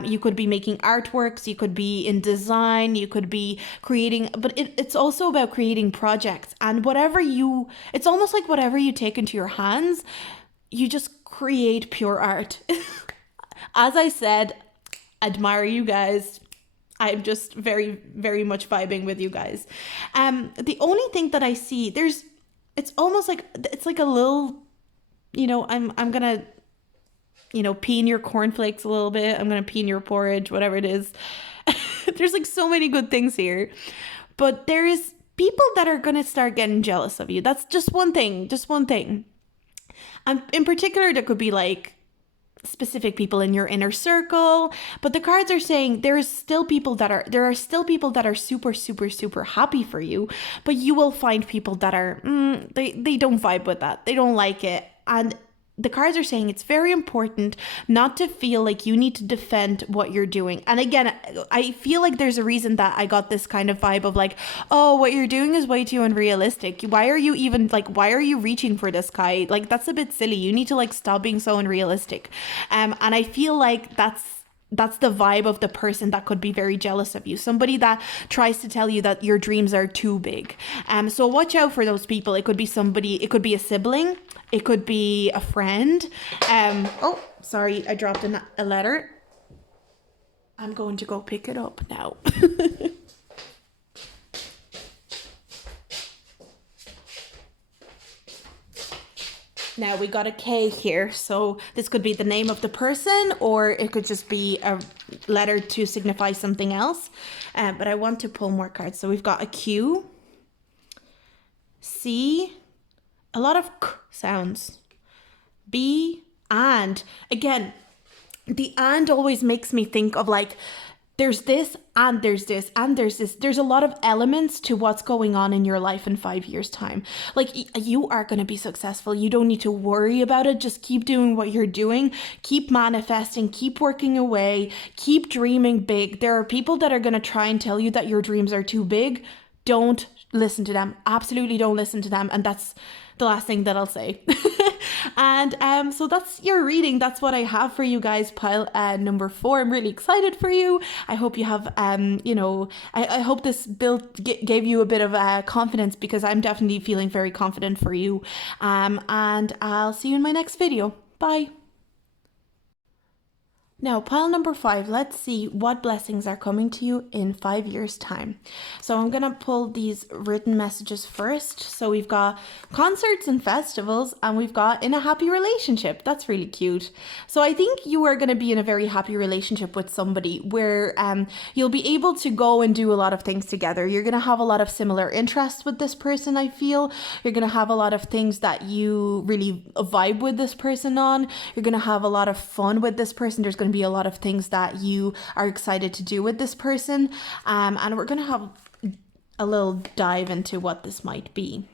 You could be making artworks, you could be in design, you could be creating, but it's also about creating projects, and it's almost like whatever you take into your hands, you just create pure art. As I said, admire you guys. I'm just very, very much vibing with you guys. The only thing that I see, it's almost like, it's like a little, I'm gonna, pee in your cornflakes a little bit. I'm gonna pee in your porridge, whatever it is. There's like so many good things here. But there is people that are gonna start getting jealous of you. That's just one thing, And in particular, there could be like, specific people in your inner circle, but the cards are saying there are still people that are super super super happy for you, but you will find people that are they don't vibe with that, they don't like it. And the cards are saying it's very important not to feel like you need to defend what you're doing. And again, I feel like there's a reason that I got this kind of vibe of like, oh, what you're doing is way too unrealistic. Why are you reaching for this guy? Like, that's a bit silly. You need to like stop being so unrealistic. And I feel like that's the vibe of the person that could be very jealous of you. Somebody that tries to tell you that your dreams are too big. So watch out for those people. It could be somebody, it could be a sibling, it could be a friend. Oh, sorry, I dropped a letter. I'm going to go pick it up now. Now we got a K here, so this could be the name of the person, or it could just be a letter to signify something else. But I want to pull more cards. So we've got a Q, C, a lot of K sounds, B, and again, the and always makes me think of like, there's this and there's this and there's this. There's a lot of elements to what's going on in your life in 5 years' time. Like, you are going to be successful. You don't need to worry about it. Just keep doing what you're doing. Keep manifesting. Keep working away. Keep dreaming big. There are people that are going to try and tell you that your dreams are too big. Don't listen to them. Absolutely don't listen to them. And that's the last thing that I'll say. And so that's your reading. That's what I have for you guys, pile number 4. I'm really excited for you. I hope you have, I hope this gave you a bit of confidence, because I'm definitely feeling very confident for you. And I'll see you in my next video. Bye. Now, pile number 5, let's see what blessings are coming to you in 5 years' time. So I'm going to pull these written messages first. So we've got concerts and festivals, and we've got in a happy relationship. That's really cute. So I think you are going to be in a very happy relationship with somebody where you'll be able to go and do a lot of things together. You're going to have a lot of similar interests with this person, I feel. You're going to have a lot of things that you really vibe with this person on. You're going to have a lot of fun with this person. There's going to be a lot of things that you are excited to do with this person, and we're going to have a little dive into what this might be.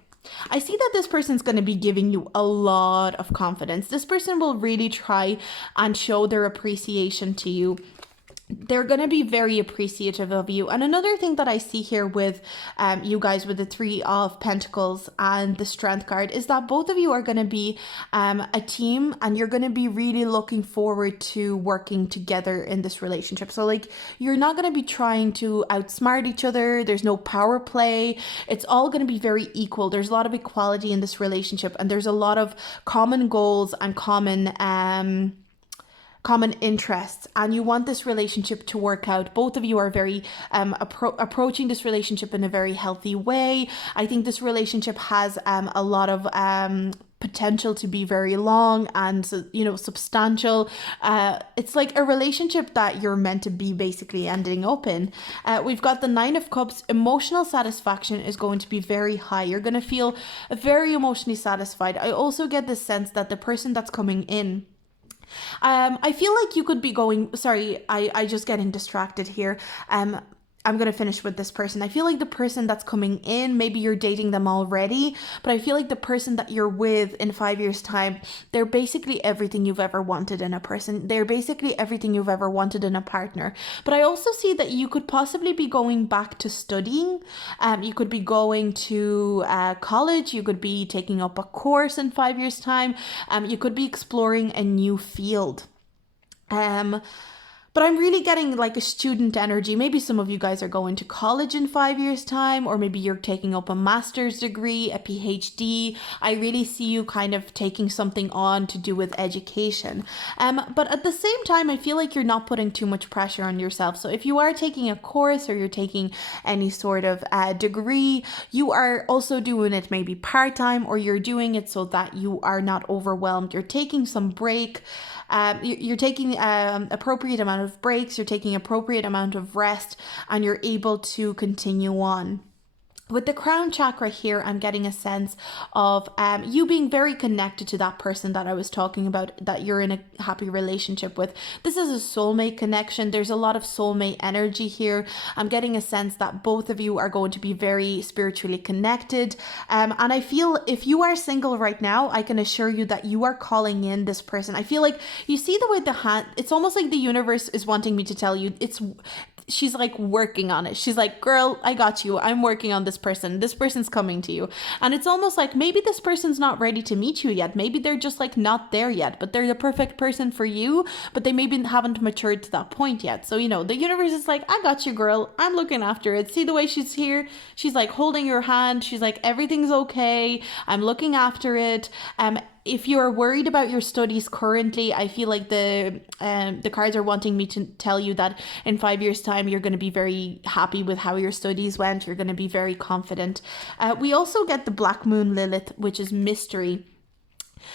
I see that this person's going to be giving you a lot of confidence. This person will really try and show their appreciation to you. They're going to be very appreciative of you. And another thing that I see here with you guys with the 3 of Pentacles and the Strength card is that both of you are going to be a team, and you're going to be really looking forward to working together in this relationship. So like, you're not going to be trying to outsmart each other. There's no power play. It's all going to be very equal. There's a lot of equality in this relationship, and there's a lot of common goals and common interests, and you want this relationship to work out. Both of you are very approaching this relationship in a very healthy way. I think this relationship has a lot of potential to be very long and substantial. It's like a relationship that you're meant to be basically ending up in. We've got the 9 of Cups. Emotional satisfaction is going to be very high. You're going to feel very emotionally satisfied. I also get this sense that the person that's coming in, I feel like you could be going, sorry, I just getting distracted here. I'm going to finish with this person. I feel like the person that's coming in, maybe you're dating them already, but I feel like the person that you're with in 5 years' time, they're basically everything you've ever wanted in a person. They're basically everything you've ever wanted in a partner. But I also see that you could possibly be going back to studying. You could be going to college. You could be taking up a course in 5 years' time. You could be exploring a new field. But I'm really getting like a student energy. Maybe some of you guys are going to college in 5 years' time, or maybe you're taking up a master's degree, a PhD. I really see you kind of taking something on to do with education. But at the same time, I feel like you're not putting too much pressure on yourself. So if you are taking a course or you're taking any sort of degree, you are also doing it maybe part-time, or you're doing it so that you are not overwhelmed. You're taking some break. You're taking appropriate amount of breaks, you're taking appropriate amount of rest, and you're able to continue on. With the crown chakra here, I'm getting a sense of you being very connected to that person that I was talking about, that you're in a happy relationship with. This is a soulmate connection. There's a lot of soulmate energy here. I'm getting a sense that both of you are going to be very spiritually connected. And I feel if you are single right now, I can assure you that you are calling in this person. I feel like you see the way the hand, it's almost like the universe is wanting me to tell you she's like working on it. She's like, girl, I got you. I'm working on this person. This person's coming to you. And it's almost like maybe this person's not ready to meet you yet. Maybe they're just like not there yet, but they're the perfect person for you, but they maybe haven't matured to that point yet. So, the universe is like, I got you, girl. I'm looking after it. See the way she's here? She's like holding your hand. She's like, everything's okay. I'm looking after it. If you're worried about your studies currently, I feel like the cards are wanting me to tell you that in 5 years' time, you're going to be very happy with how your studies went. You're going to be very confident. We also get the Black Moon Lilith, which is mystery.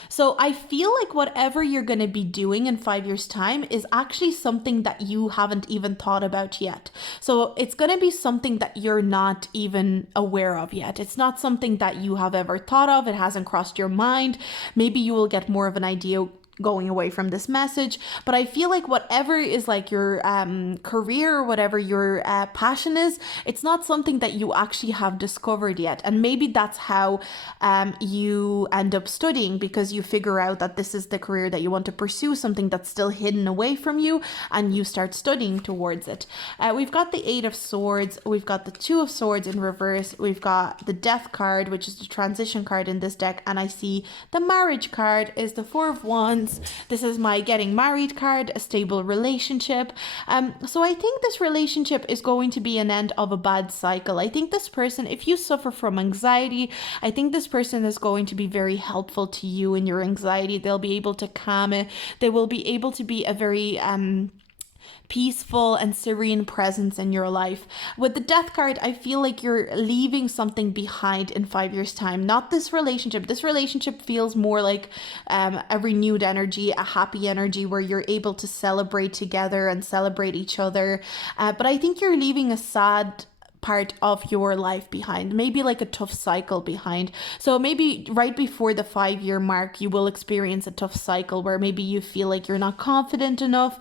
So I feel like whatever you're going to be doing in 5 years' time is actually something that you haven't even thought about yet. So it's going to be something that you're not even aware of yet. It's not something that you have ever thought of. It hasn't crossed your mind. Maybe you will get more of an idea going away from this message, but I feel like whatever is like your career or whatever your passion is, it's not something that you actually have discovered yet. And maybe that's how you end up studying, because you figure out that this is the career that you want to pursue, something that's still hidden away from you, and you start studying towards it. We've got the Eight of Swords, we've got the Two of Swords in reverse, we've got the Death card, which is the transition card in this deck, and I see the Marriage card is the Four of Wands. This is my getting married card, a stable relationship. So I think this relationship is going to be an end of a bad cycle. I think this person, if you suffer from anxiety, I think this person is going to be very helpful to you in your anxiety. They'll be able to calm it. They will be able to be a very peaceful and serene presence in your life. With the Death card, I feel like you're leaving something behind in 5 years' time. Not this relationship. This relationship feels more like a renewed energy, a happy energy where you're able to celebrate together and celebrate each other. But I think you're leaving a sad part of your life behind, maybe like a tough cycle behind. So maybe right before the 5-year mark, you will experience a tough cycle where maybe you feel like you're not confident enough.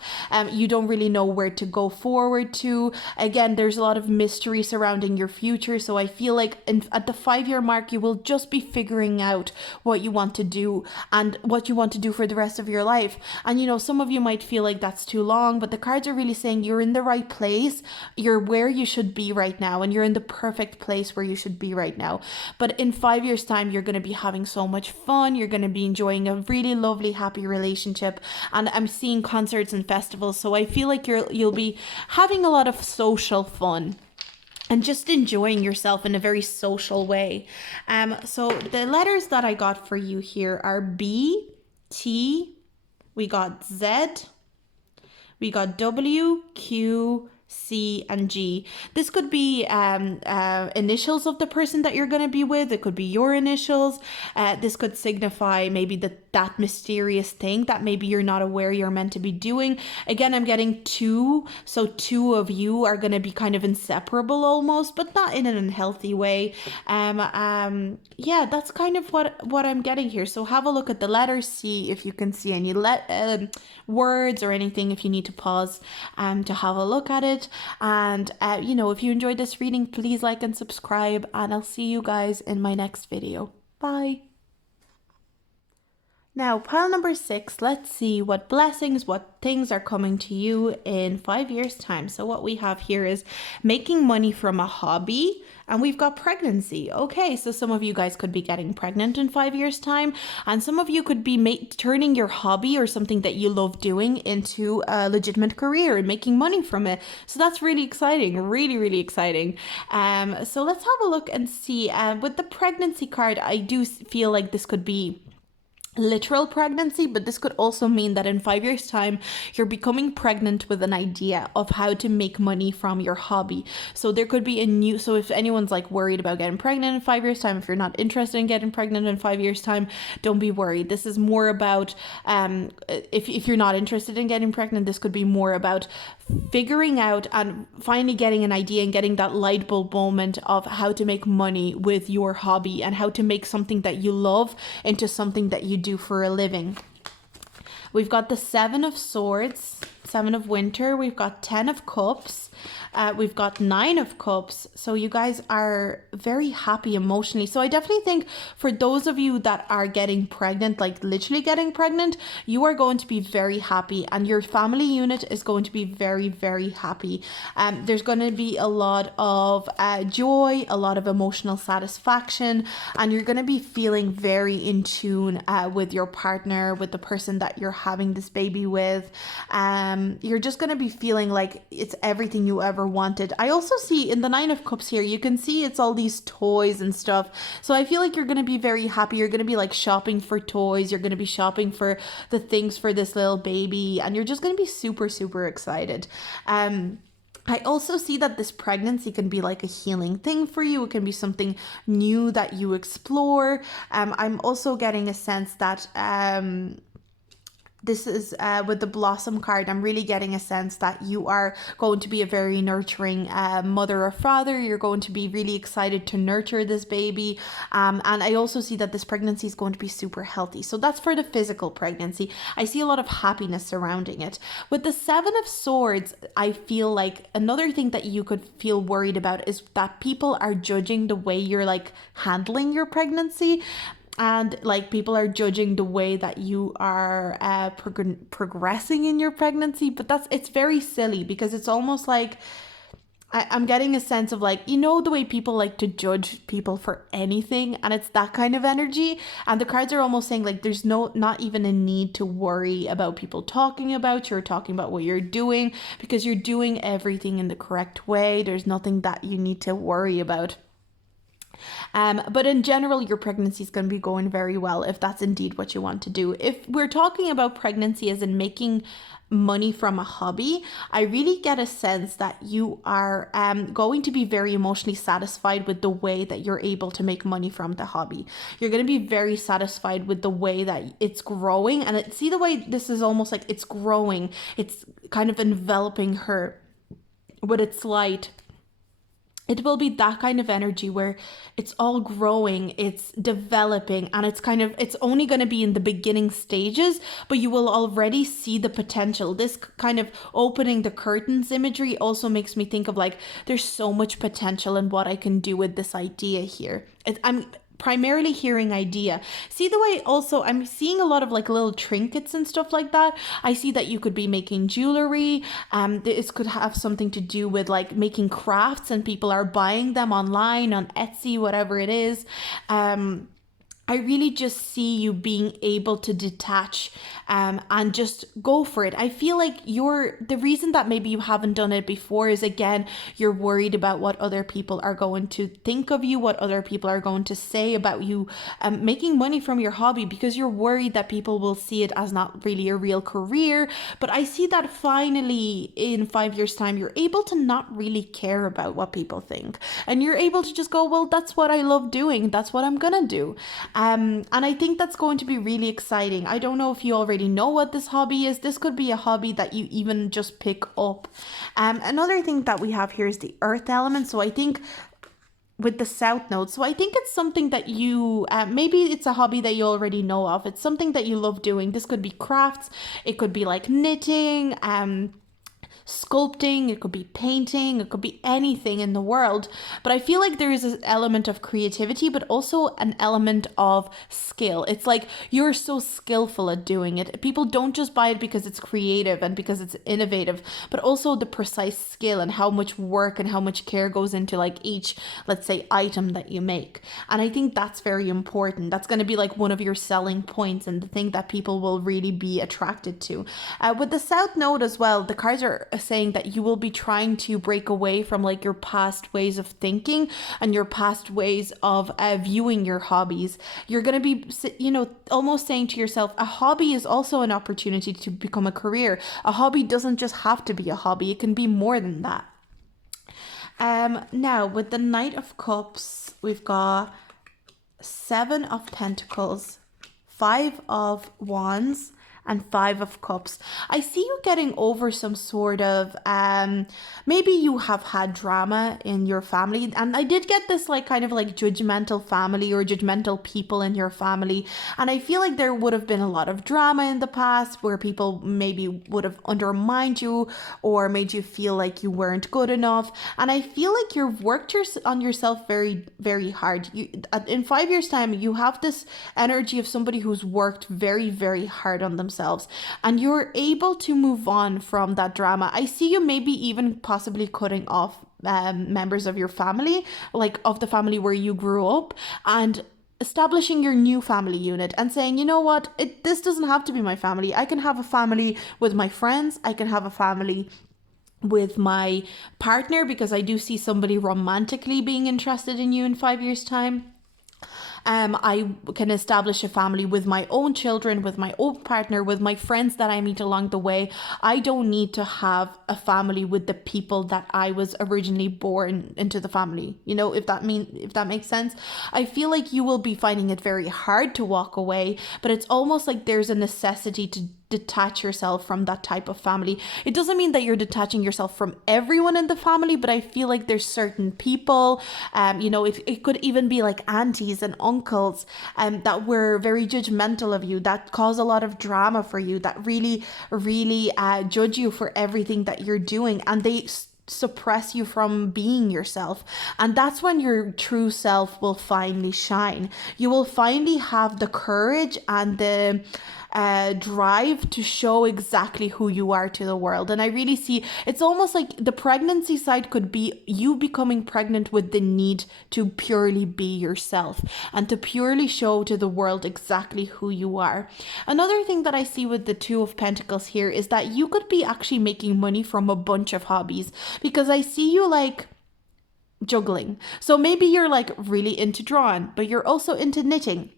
You don't really know where to go forward to. Again, there's a lot of mystery surrounding your future. So I feel like at the 5-year mark, you will just be figuring out what you want to do and what you want to do for the rest of your life. And some of you might feel like that's too long, but the cards are really saying you're in the right place. You're where you should be right now. And you're in the perfect place where you should be right now. But in 5 years' time, you're going to be having so much fun. You're going to be enjoying a really lovely, happy relationship. And I'm seeing concerts and festivals. So I feel like you'll be having a lot of social fun and just enjoying yourself in a very social way. So the letters that I got for you here are B, T, we got Z, we got W, Q, C, and G. This could be initials of the person that you're going to be with. It could be your initials. This could signify maybe that mysterious thing that maybe you're not aware you're meant to be doing. Again, I'm getting two. So two of you are going to be kind of inseparable almost, but not in an unhealthy way. Yeah, that's kind of what I'm getting here. So have a look at the letters, see if you can see any words or anything, if you need to pause to have a look at it. And if you enjoyed this reading, please like and subscribe, and I'll see you guys in my next video. Bye. Now, pile number 6, let's see what blessings, what things are coming to you in 5 years' time. So what we have here is making money from a hobby, and we've got pregnancy. Okay, so some of you guys could be getting pregnant in 5 years' time, and some of you could be turning your hobby or something that you love doing into a legitimate career and making money from it. So that's really exciting, really, really exciting. So let's have a look and see. With the pregnancy card, I do feel like this could be literal pregnancy, but this could also mean that in 5 years time you're becoming pregnant with an idea of how to make money from your hobby. So there could be so if anyone's like worried about getting pregnant in 5 years time, if you're not interested in getting pregnant in 5 years time, don't be worried. This is more about if you're not interested in getting pregnant, this could be more about figuring out and finally getting an idea and getting that light bulb moment of how to make money with your hobby and how to make something that you love into something that you do for a living. We've got the 7 of Swords, 7 of Winter. We've got 10 of Cups. We've got 9 of Cups. So you guys are very happy emotionally. So I definitely think for those of you that are getting pregnant, like literally getting pregnant, you are going to be very happy and your family unit is going to be very, very happy. There's going to be a lot of joy, a lot of emotional satisfaction, and you're going to be feeling very in tune with your partner, with the person that you're having this baby with. You're just going to be feeling like it's everything you ever wanted. I also see in the 9 of Cups here, you can see it's all these toys and stuff. So I feel like you're going to be very happy. You're going to be like shopping for toys. You're going to be shopping for the things for this little baby. And you're just going to be super, super excited. I also see that this pregnancy can be like a healing thing for you. It can be something new that you explore. I'm also getting a sense that this is with the Blossom card, I'm really getting a sense that you are going to be a very nurturing mother or father. You're going to be really excited to nurture this baby. And I also see that this pregnancy is going to be super healthy. So that's for the physical pregnancy. I see a lot of happiness surrounding it. With the 7 of Swords, I feel like another thing that you could feel worried about is that people are judging the way you're like handling your pregnancy. And like people are judging the way that you are progressing in your pregnancy. But it's very silly because it's almost like I'm getting a sense of like, the way people like to judge people for anything, and it's that kind of energy. And the cards are almost saying like there's not even a need to worry about people talking about you or talking about what you're doing, because you're doing everything in the correct way. There's nothing that you need to worry about. But in general, your pregnancy is going to be going very well if that's indeed what you want to do. If we're talking about pregnancy as in making money from a hobby, I really get a sense that you are going to be very emotionally satisfied with the way that you're able to make money from the hobby. You're going to be very satisfied with the way that it's growing. And see the way this is almost like it's growing. It's kind of enveloping her with its light. It will be that kind of energy where it's all growing, it's developing, and it's only going to be in the beginning stages, but you will already see the potential. This kind of opening the curtains imagery also makes me think of like, there's so much potential in what I can do with this idea here. I'm primarily hearing idea. See the way also I'm seeing a lot of like little trinkets and stuff like that. I see that you could be making jewelry. This could have something to do with like making crafts and people are buying them online on Etsy, whatever it is. I really just see you being able to detach and just go for it. I feel like the reason that maybe you haven't done it before is, again, you're worried about what other people are going to think of you, what other people are going to say about you making money from your hobby, because you're worried that people will see it as not really a real career. But I see that finally in 5 years' time, you're able to not really care about what people think. And you're able to just go, well, that's what I love doing. That's what I'm gonna do. And I think that's going to be really exciting. I don't know if you already know what this hobby is. This could be a hobby that you even just pick up. Another thing that we have here is the earth element. So I think with the south node. So I think it's something that you, maybe it's a hobby that you already know of. It's something that you love doing. This could be crafts. It could be like knitting, sculpting, it could be painting, it could be anything in the world. But I feel like there is an element of creativity, but also an element of skill. It's like you're so skillful at doing it. People don't just buy it because it's creative and because it's innovative, but also the precise skill and how much work and how much care goes into like each, let's say, item that you make. And I think that's very important. That's going to be like one of your selling points and the thing that people will really be attracted to. With the south node as well, the cards are saying that you will be trying to break away from like your past ways of thinking and your past ways of viewing your hobbies. You're going to be, you know, almost saying to yourself, a hobby is also an opportunity to become a career. A hobby doesn't just have to be a hobby, it can be more than that. Now with the Knight of Cups, we've got 7 of Pentacles, 5 of Wands, and 5 of Cups. I see you getting over some sort of, maybe you have had drama in your family. And I did get this like kind of like judgmental family or judgmental people in your family. And I feel like there would have been a lot of drama in the past where people maybe would have undermined you or made you feel like you weren't good enough. And I feel like you've worked on yourself very, very hard. In 5 years' time, you have this energy of somebody who's worked very, very hard on themselves. And you're able to move on from that drama. I see you maybe even possibly cutting off members of your family, like of the family where you grew up, and establishing your new family unit and saying, you know what, this doesn't have to be my family. I can have a family with my friends. I can have a family with my partner, because I do see somebody romantically being interested in you in 5 years' time. I can establish a family with my own children, with my own partner, with my friends that I meet along the way. I don't need to have a family with the people that I was originally born into the family. You know, if that makes sense. I feel like you will be finding it very hard to walk away, but it's almost like there's a necessity to detach yourself from that type of family. It doesn't mean that you're detaching yourself from everyone in the family, but I feel like there's certain people, you know, it could even be like aunties and uncles that were very judgmental of you, that cause a lot of drama for you, that really, really judge you for everything that you're doing, and they suppress you from being yourself. And that's when your true self will finally shine. You will finally have the courage and the drive to show exactly who you are to the world. And I really see it's almost like the pregnancy side could be you becoming pregnant with the need to purely be yourself and to purely show to the world exactly who you are. Another thing that I see with the Two of Pentacles here is that you could be actually making money from a bunch of hobbies, because I see you like juggling. So maybe you're like really into drawing, but you're also into knitting.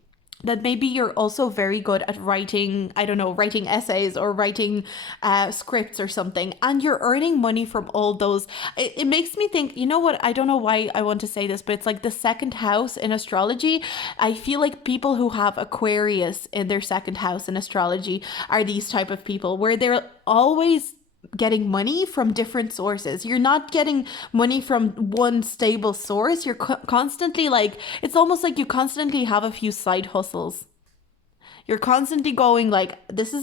That maybe you're also very good at writing, I don't know, writing essays or writing scripts or something, and you're earning money from all those. It makes me think, you know what, I don't know why I want to say this, but it's like the second house in astrology. I feel like people who have Aquarius in their second house in astrology are these type of people where they're always getting money from different sources. You're not getting money from one stable source. You're constantly like, it's almost like you constantly have a few side hustles. You're constantly going like, this,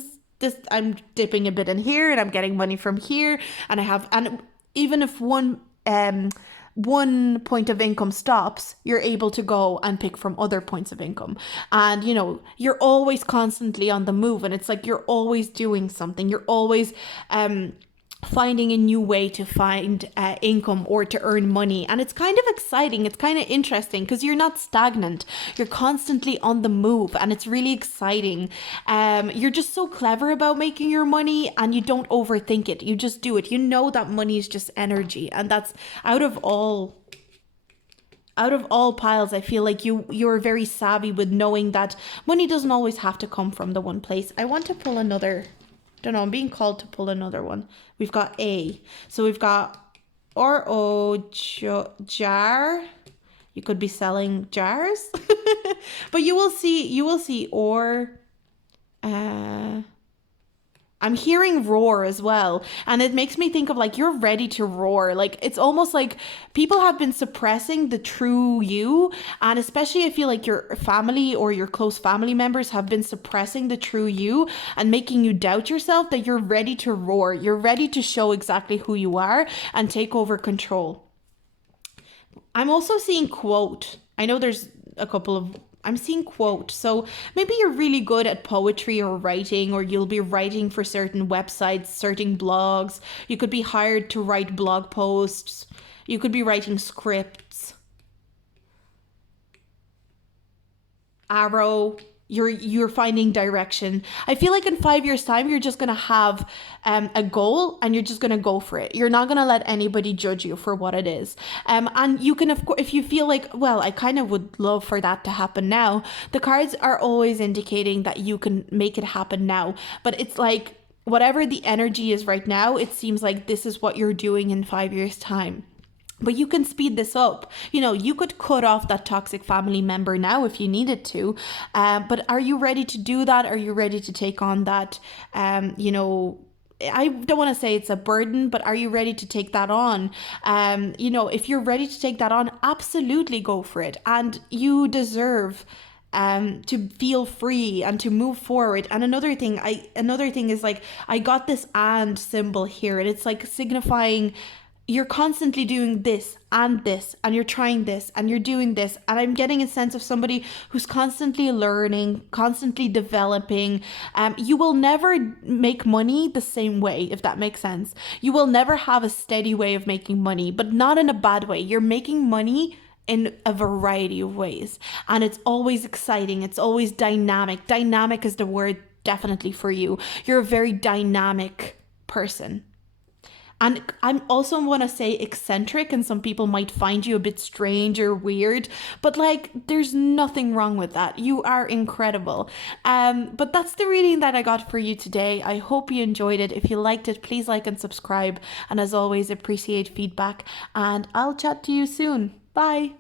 I'm dipping a bit in here and I'm getting money from here. And even if one point of income stops, you're able to go and pick from other points of income. And, you know, you're always constantly on the move, and it's like you're always doing something. You're always finding a new way to find income or to earn money. And it's kind of exciting. It's kind of interesting because you're not stagnant. You're constantly on the move, and it's really exciting. You're just so clever about making your money, and you don't overthink it. You just do it. You know that money is just energy, and that's out of all piles. I feel like you're very savvy with knowing that money doesn't always have to come from the one place. I want to pull another. Don't know, I'm being called to pull another one. We've got A. So we've got jar. You could be selling jars. But you will see or I'm hearing roar as well. And it makes me think of like, you're ready to roar. Like, it's almost like people have been suppressing the true you. And especially I feel like your family or your close family members have been suppressing the true you and making you doubt yourself, that you're ready to roar. You're ready to show exactly who you are and take over control. I'm also seeing quote. I know there's a couple of I'm seeing quote. So maybe you're really good at poetry or writing, or you'll be writing for certain websites, certain blogs. You could be hired to write blog posts. You could be writing scripts. Arrow. you're finding direction. I feel like in 5 years time you're just going to have a goal, and you're just going to go for it. You're not going to let anybody judge you for what it is. And you can, of course, if you feel like, well, I kind of would love for that to happen now, the cards are always indicating that you can make it happen now. But it's like, whatever the energy is right now, it seems like this is what you're doing in 5 years time. But you can speed this up. You know, you could cut off that toxic family member now if you needed to. But are you ready to do that? Are you ready to take on that, you know, I don't want to say it's a burden, but are you ready to take that on? You know, if you're ready to take that on, absolutely go for it. And you deserve to feel free and to move forward. And another thing is, like, I got this and symbol here, and it's like signifying you're constantly doing this, and you're trying this, and you're doing this. And I'm getting a sense of somebody who's constantly learning, constantly developing. You will never make money the same way, if that makes sense. You will never have a steady way of making money, but not in a bad way. You're making money in a variety of ways, and it's always exciting. It's always dynamic. Dynamic is the word definitely for you. You're a very dynamic person. And I'm also want to say eccentric, and some people might find you a bit strange or weird, but like, there's nothing wrong with that. You are incredible. But that's the reading that I got for you today. I hope you enjoyed it. If you liked it, please like and subscribe. And as always, appreciate feedback, and I'll chat to you soon. Bye.